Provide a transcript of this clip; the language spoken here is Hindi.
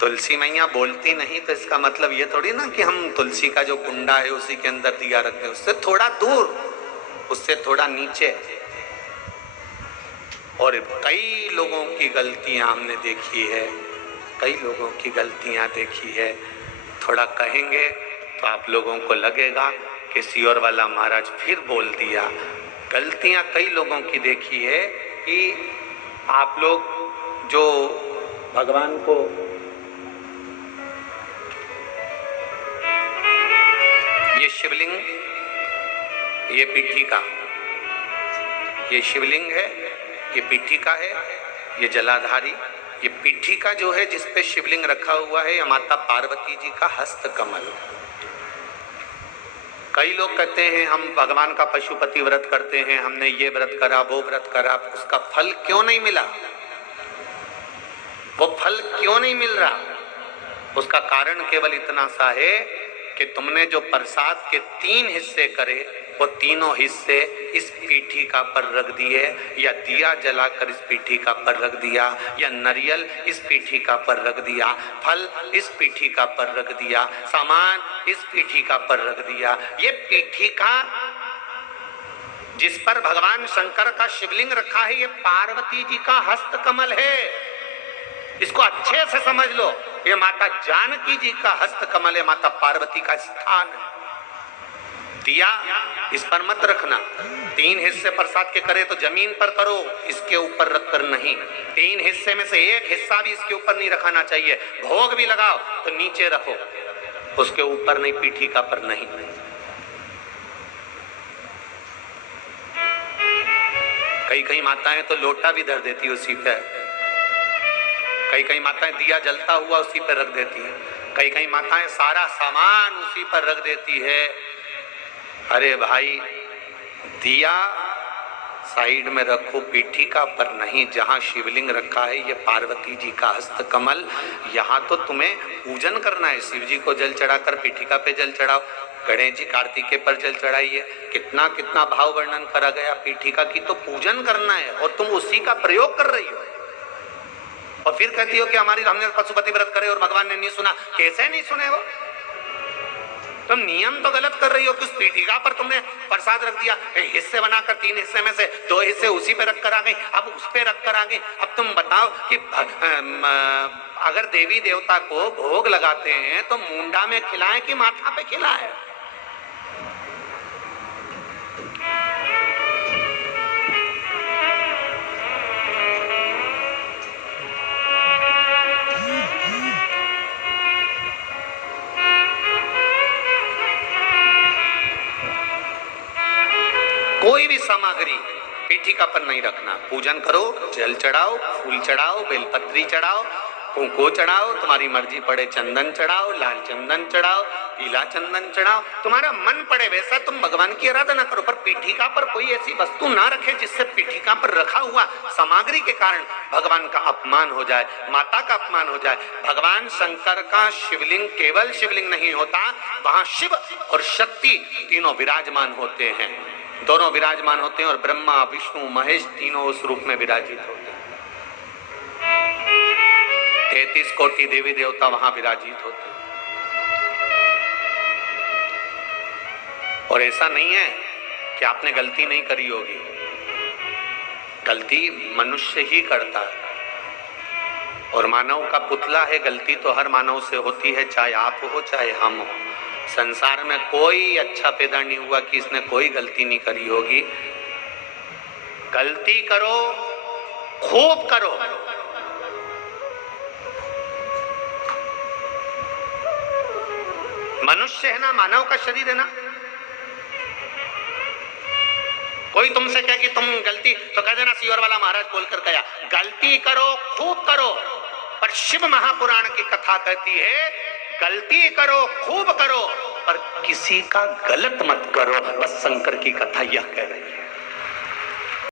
तुलसी मैया बोलती नहीं तो इसका मतलब ये थोड़ी ना कि हम तुलसी का जो कुंडा है उसी के अंदर दिया रख दें, उससे थोड़ा दूर, उससे थोड़ा नीचे। और कई लोगों की गलतियां हमने देखी है, कई लोगों की गलतियां देखी है। थोड़ा कहेंगे तो आप लोगों को लगेगा कि सियोर वाला महाराज फिर बोल दिया। गलतियां कई लोगों की देखी है कि आप लोग जो भगवान को ये शिवलिंग, ये पीठिका, ये शिवलिंग है, ये पीठिका है, ये जलाधारी, ये पीठिका जो है जिस पे शिवलिंग रखा हुआ है, ये माता पार्वती जी का हस्त कमल। कई लोग कहते हैं हम भगवान का पशुपति व्रत करते हैं, हमने ये व्रत करा, वो व्रत करा, उसका फल क्यों नहीं मिला? वो फल क्यों नहीं मिल रहा? उसका कारण केवल इतना सा है कि तुमने जो प्रसाद के 3 हिस्से करे, वो तीनों हिस्से इस पीठिका पर रख दिए, या दिया जलाकर इस पीठिका पर रख दिया, या नारियल इस पीठिका पर रख दिया, फल इस पीठिका पर रख दिया, सामान इस पीठिका पर रख दिया। ये पीठिका जिस पर भगवान शंकर का शिवलिंग रखा है, ये पार्वती जी का हस्त कमल है। इसको अच्छे से समझ लो, ये माता जानकी जी का हस्त कमल है, माता पार्वती का स्थान है। दिया इस पर मत रखना। 3 हिस्से प्रसाद के करे तो जमीन पर करो, इसके ऊपर रख कर नहीं। 3 हिस्से में से 1 हिस्सा भी इसके ऊपर नहीं रखाना चाहिए। भोग भी लगाओ तो नीचे रखो, उसके ऊपर नहीं, पीठिका पर नहीं। कई माताएं तो लोटा भी धर देती उसी पे, कई माताएं दिया जलता हुआ उसी पर रख देती है, कई माताएं सारा सामान उसी पर रख देती है। अरे भाई, दिया साइड में रखो, पीठिका पर नहीं। जहां शिवलिंग रखा है, ये पार्वती जी का हस्त कमल, यहाँ तो तुम्हें पूजन करना है। शिव जी को जल चढ़ाकर पीठिका पे जल चढ़ाओ, गणेश जी कार्तिकेय पर जल चढ़ाइए। कितना कितना भाव वर्णन करा गया, पीठिका की तो पूजन करना है और तुम उसी का प्रयोग कर रही हो। और फिर कहती हो कि हमने पशुपति व्रत करे और भगवान ने नहीं सुना। कैसे नहीं सुने? वो तुम नियम तो गलत कर रही हो कि उस पीठिका पर तुमने प्रसाद रख दिया, हिस्से बनाकर 3 हिस्से में से 2 हिस्से उसी पे रख कर आ गई, अब उस पे रख कर आ गई। अब तुम बताओ कि अगर देवी देवता को भोग लगाते हैं तो मुंडा में खिलाएं कि माथा पे खिलाएं? कोई भी सामग्री पीठिका पर नहीं रखना। पूजन करो, जल चढ़ाओ, फूल चढ़ाओ, बेलपत्री चढ़ाओ, कुंको चढ़ाओ, तुम्हारी मर्जी पड़े चंदन चढ़ाओ, लाल चंदन चढ़ाओ, पीला चंदन चढ़ाओ, तुम्हारा मन पड़े वैसा तुम भगवान की आराधना करो। पर पीठिका पर कोई ऐसी वस्तु ना रखे जिससे पीठिका पर रखा हुआ सामग्री के कारण भगवान का अपमान हो जाए, माता का अपमान हो जाए। भगवान शंकर का शिवलिंग केवल शिवलिंग नहीं होता, वहां शिव और शक्ति तीनों विराजमान होते हैं, दोनों विराजमान होते हैं। और ब्रह्मा विष्णु महेश तीनों उस रूप में विराजित होते हैं। 33 कोटि देवी देवता वहां विराजित होते हैं। और ऐसा नहीं है कि आपने गलती नहीं करी होगी, गलती मनुष्य ही करता है और मानव का पुतला है। गलती तो हर मानव से होती है, चाहे आप हो चाहे हम हो। संसार में कोई अच्छा पैदा नहीं हुआ कि इसने कोई गलती नहीं करी होगी। गलती करो, खूब करो, मनुष्य है ना, मानव का शरीर है ना। कोई तुमसे कहे कि तुम गलती, तो कह देना सियोर वाला महाराज बोलकर गया। गलती करो, खूब करो। पर शिव महापुराण की कथा कहती है गलती करो, खूब करो, पर किसी का गलत मत करो। बस शंकर की कथा यह कह रही है।